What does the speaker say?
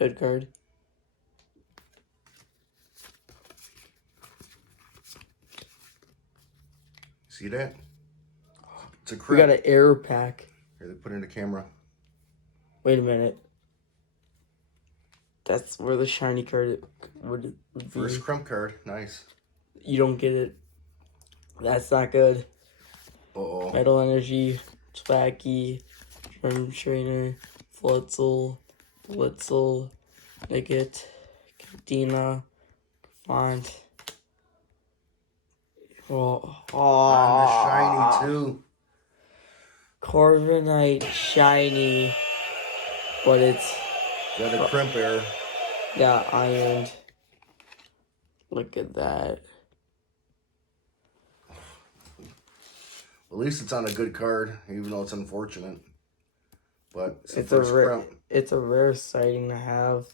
Good card. See that? It's a We Crimped. got an error pack. Here, they put it in the camera. Wait a minute. That's where the shiny card would be. First Crimped card. Nice. You don't get it. That's not good. Uh-oh. Metal Energy, Twacky, Germ Trainer, Floatzel, Blitzel, Nicket, Dina, Font. Oh, On the shiny, too. Corviknight shiny, but it's Got a Crimped error. got ironed. Look at that. At least it's on a good card, even though it's unfortunate. But it's the It's first Crimped. it's a rare sighting to have.